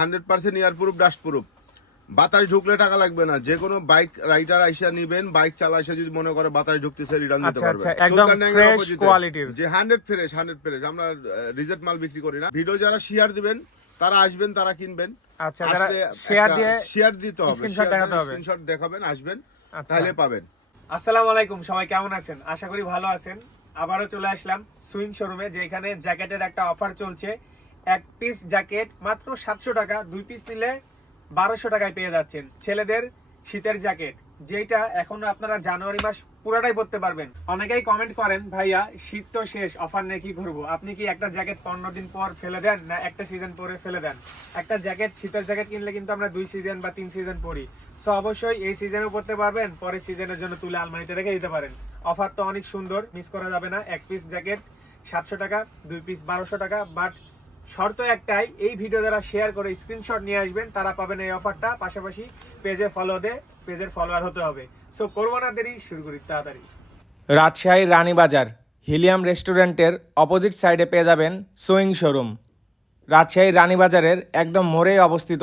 Hundred percent air proof dust proof বাতাস ঢুকলে টাকা লাগবে না। যে কোনো বাইক রাইডার আইসা নিবেন বাইক চালা আইসা যদি মনে করে বাতাস ঢুকতেছে রিটার্ন দিতে আচ্ছা, আচ্ছা, একদম opposite এ। quality-র। যে হান্ড্রেড ফ্রেশ হান্ড্রেড ফ্রেশ আমরা রিজেক্ট মাল বিক্রি করি না। ভিডিও যারা শেয়ার দিবেন তারা আসবেন তারা কিনবেন। আচ্ছা, যারা আসলে দিয়ে শেয়ার দিতে হবে screenshot দেখাতে হবে। স্ক্রিনশট দেখাবেন আসবেন আচ্ছা। তাহলে পাবেন। আসসালামু আলাইকুম সবাই কেমন আছেন? আশা করি ভালো আছেন। আবারও চলে আসলাম সুইং শোরুমে যেখানে জ্যাকেটের একটা অফার চলছে। এক পিস জ্যাকেট মাত্র সাতশো টাকা, দুই পিস নিলে বারোশো টাকায় পেয়ে যাচ্ছেন। ছেলেদের শীতের জ্যাকেট যেটা এখন আপনারা জানুয়ারি মাস পুরাটাই পরতে পারবেন। অনেকেই কমেন্ট করেন, ভাইয়া, শীত তো শেষ অফার নিয়ে কি করব? আপনি কি একটা জ্যাকেট পনেরো দিন পর ফেলে দেন না একটা সিজন পরে ফেলে দেন? একটা জ্যাকেট শীতের জ্যাকেট কিনলে কিন্তু আমরা দুই সিজন বা তিন সিজন পরি। সো অবশ্যই এই সিজনেও পড়তে পারবেন, পরের সিজনের জন্য তুলে আলমারিতে রেখে দিতে পারেন। অফার তো অনেক সুন্দর মিস করা যাবে না। এক পিস জ্যাকেট সাতশো টাকা, দুই পিস বারোশো টাকা বাট শর্ত একটাই এই ভিডিও যারা শেয়ার করে স্ক্রিনশট নিয়ে আসবেন তারা পাবেন এই অফারটা পাশাপাশি পেজে ফলো দে পেজের ফলোয়ার হতে হবে। সো করব না দেরি শুরু করি তাড়াতাড়ি। রাজশাহী রানীবাজার হিলিয়াম রেস্টুরেন্টের অপোজিট সাইডে পেয়ে যাবেন সুইং শোরুম রাজশাহী রানীবাজারের একদম মোড়েই অবস্থিত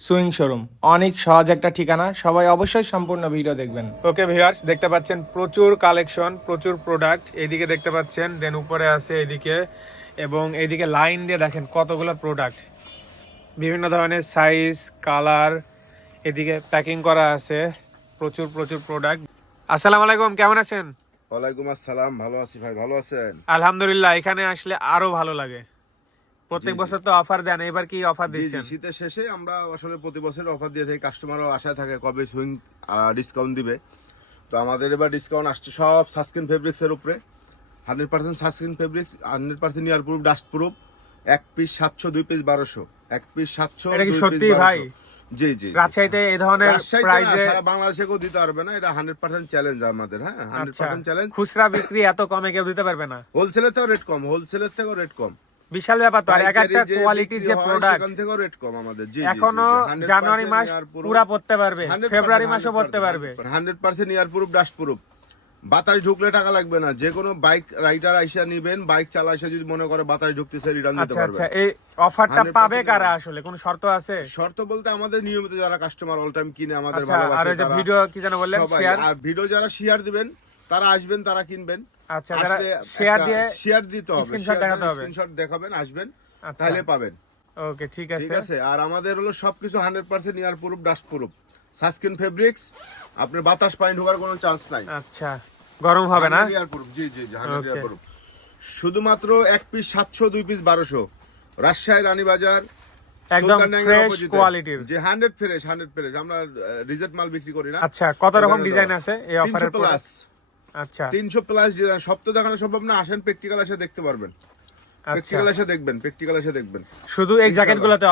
সুইং শোরুম অনেক সহজ একটা ঠিকানা সবাই অবশ্যই সম্পূর্ণ ভিডিও দেখবেন। ওকে ভিউয়ার্স দেখতে পাচ্ছেন প্রচুর কালেকশন প্রচুর প্রোডাক্ট এইদিকে দেখতে পাচ্ছেন দেন উপরে আছে এইদিকে এবং এইদিকে লাইন দিয়ে দেখেন কতগুলো প্রোডাক্ট বিভিন্ন ধরনের সাইজ কালার এদিকে প্যাকিং করা আছে। প্রচুর প্রচুর প্রোডাক্ট আসসালামু আলাইকুম কেমন আছেন? ওয়ালাইকুম আসসালাম ভালো আছি ভাই ভালো আছেন? আলহামদুলিল্লাহ এখানে আসলে আরও ভালো লাগে। প্রত্যেক। বছর তো অফার দেন এবার কি অফার দিচ্ছেন? শীতের শেষে আমরা আসলে প্রতি বছর অফার দিয়ে থাকি কাস্টমারও আশায় থাকে কবে সুইং ডিসকাউন্ট দিবে। তো আমাদের এবার ডিসকাউন্ট আসছে সব সাসকিন ফেব্রিক্স এর উপরে। Hundred percent সাসকিন fabrics hundred percent air proof dust proof এক পিস সাতশো দুই পিস বারোশো। এক পিস সাতশো এটা কি সত্যি ভাই? জি জি রাজশাহীতে এই ধরনের রাজশাহীতে প্রাইজে সারা বাংলাদেশে কেউ দিতে পারবে না এটা হান্ড্রেড পার্সেন্ট চ্যালেঞ্জ আমাদের হ্যাঁ? হান্ড্রেড আচ্ছা পার্সেন্ট চ্যালেঞ্জ খুচরা বিক্রি এত কমে কেউ দিতে পারবে না। হোলসেলের থেকেও রেট কম হোলসেলের থেকেও রেট কম। বিশাল ব্যাপার তো আর এক একটা বিক্রি যে প্রোডাক্ট সেখান থেকেও রেট কম আমাদের। জি এখনও জানুয়ারি মাস পুরা পড়তে পারবে ফেব্রুয়ারি মাসও পড়তে পারবে। Hundred percent air proof dust proof বাতাস ঢুকলে টাকা লাগবে না। যে কোনো বাইক রাইডার আইসা নিবেন বাইক চালা আইসা যদি মনে করে বাতাস ঢুকতেছে রিটার্ন দিতে আচ্ছা আচ্ছা এই অফারটা পাবে কারা আসলে? কোন শর্ত আছে? শর্ত বলতে আমাদের নিয়মিত যারা কাস্টমার অল টাইম কিনে আমাদের আচ্ছা আর ভালোবাসে ওই যে ভিডিও কি যেন বললেন? শেয়ার আর ভিডিও যারা শেয়ার দিবেন তারা আসবেন তারা কিনবেন। আচ্ছা যারা শেয়ার দিয়ে শেয়ার দিতে হবে। screenshot দেখাতে হবে। স্ক্রিনশট দেখাবেন আসবেন আচ্ছা। তাহলে পাবেন। ওকে ঠিক আছে ঠিক আছে। আর আমাদের হলো সবকিছু hundred percent air proof dust proof সাসকিন fabrics আপনার বাতাস পানি ঢোকার কোনো চান্স নাই। আচ্ছা গরম হবে না? জি জি শুধুমাত্র এক পিস সাতশো দুই পিস বারোশো। রাজশাহী রানীবাজার একদম ফ্রেশ কোয়ালিটির যে হান্ড্রেড ফ্রেশ হান্ড্রেড ফ্রেশ আমরা রিজেক্ট মাল বিক্রি করি না। আচ্ছা কত রকম ডিজাইন আছে এই অফারের প্লাস আচ্ছা। তিনশো প্লাস ডিজাইন সব তো দেখানো সম্ভব না আসেন প্র্যাকটিক্যাল এসে দেখতে পারবেন। প্র্যাকটিক্যাল এসে দেখবেন প্র্যাকটিক্যাল এসে দেখবেন। শুধু এই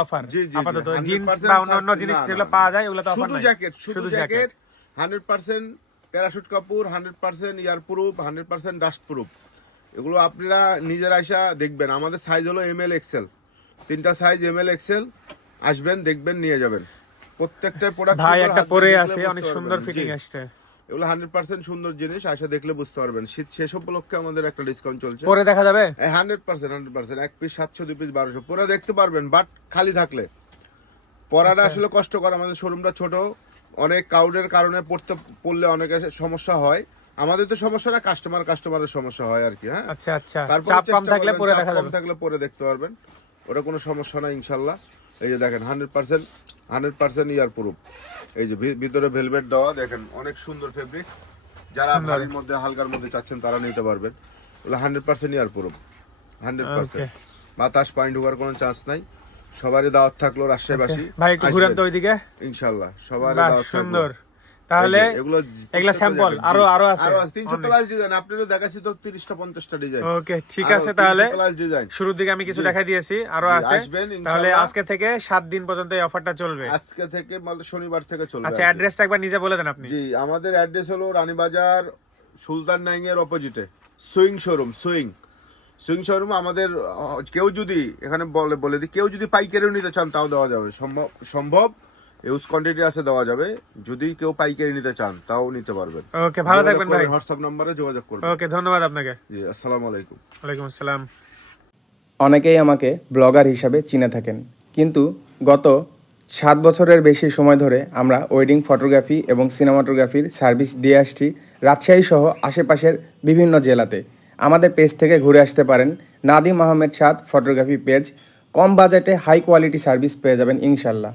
অফার জি জি আপাতত জিন্স বা অন্যান্য জিনিস যেগুলো পাওয়া যায় ওগুলো তো অফার শুধু জ্যাকেট শুধু জ্যাকেট হান্ড্রেড পার্সেন্ট প্যারাশুট কাপড় hundred percent air proof hundred percent dust proof এগুলো আপনারা নিজের আইসা দেখবেন। আমাদের সাইজ হলো এম এল এক্সেল তিনটা সাইজ এম এল এক্সেল আসবেন দেখবেন নিয়ে যাবেন। প্রত্যেকটা প্রোডাক্ট ভাই একটা পরে আছে অনেক সুন্দর ফিটিং আসছে। এগুলো হান্ড্রেড পার্সেন্ট সুন্দর জিনিস দেখলে বুঝতে পারবেন। শীত শেষ উপলক্ষে আমাদের একটা ডিসকাউন্ট চলছে। পরে দেখা যাবে? হান্ড্রেড পার্সেন্ট হান্ড্রেড পার্সেন্ট এক পিস সাতশো দুই পিস বারোশো। পরে দেখতে পারবেন বাট খালি থাকলে। পরাটা আচ্ছা। আসলে কষ্টকর আমাদের শোরুমটা ছোট। অনেক কাউডের কারণে পড়তে পড়লে অনেকের সমস্যা হয়। আমাদের তো সমস্যা না কাস্টমার কাস্টমারের সমস্যা হয় আর কি হ্যাঁ? আচ্ছা আচ্ছা। তারপরে চাপ কম থাকলে পরে দেখা যাবে। থাকলে পরে দেখতে পারবেন। ওটা কোনো সমস্যা না ইনশাল্লাহ এই যে দেখেন hundred percent hundred percent air proof এই যে ভিতরে ভেলভেট দেওয়া দেখেন অনেক সুন্দর ফেব্রিক যারা ভারীর মধ্যে হালকার মধ্যে চাচ্ছেন তারা নিতে পারবেন। ওগুলো hundred percent air proof hundred percent বাতাস পানি ঢোকার কোনো চান্স নাই। সবারই দাওয়াত থাকল রাজশাহীবাসী। ভাই একটু ঘুরেন তো ওইদিকে। ইনশাআল্লাহ সবারই দাওয়াত থাকল। সুন্দর। তাহলে যে, এগুলো স্যাম্পল আরও আরও আছে। তিনশো প্লাস ডিজাইন আপনারও দেখাচ্ছি তো তিরিশটা পঞ্চাশটা ডিজাইন ওকে ঠিক আছে তাহলে শুরুর দিকে আমি কিছু দেখাই দিয়েছি আরও আছে। তাহলে আজকে থেকে সাত দিন পর্যন্ত এই অফারটা চলবে। আজকে থেকে মানে শনিবার থেকে চলবে আচ্ছা অ্যাড্রেসটা একবার নিজে বলে দেন আপনি। জি আমাদের অ্যাড্রেস হলো রানীবাজার সুলতান নাইং এর অপোজিটে swing showroom swing. Swing showroom আমাদের কেউ যদি এখানে বলে বলে দিই কেউ যদি পাইকারিও নিতে চান তাও দেওয়া যাবে। সম্ভব সম্ভব। ইউজ কোয়ান্টিটি আছে দেওয়া যাবে। যদি কেউ পাইকারি নিতে চান তাও নিতে পারবেন। ওকে ভালো থাকবেন ভাই। হোয়াটসঅ্যাপ নম্বরে যোগাযোগ করবেন। ওকে ধন্যবাদ আপনাকে। জি আসসালামু আলাইকুম। ওয়ালাইকুম আসসালাম। অনেকেই আমাকে ব্লগার হিসাবে চিনে থাকেন। কিন্তু গত সাত বছরের বেশি সময় ধরে আমরা ওয়েডিং ফটোগ্রাফি এবং সিনেমাটোগ্রাফির সার্ভিস দিয়ে আসছি রাজশাহী সহ আশেপাশের বিভিন্ন জেলাতে। আমাদের পেজ থেকে ঘুরে আসতে পারেন নাদিম আহমেদ সাদ ফটোগ্রাফি পেজ কম বাজেটে হাই কোয়ালিটি সার্ভিস পেয়ে যাবেন ইনশাল্লাহ।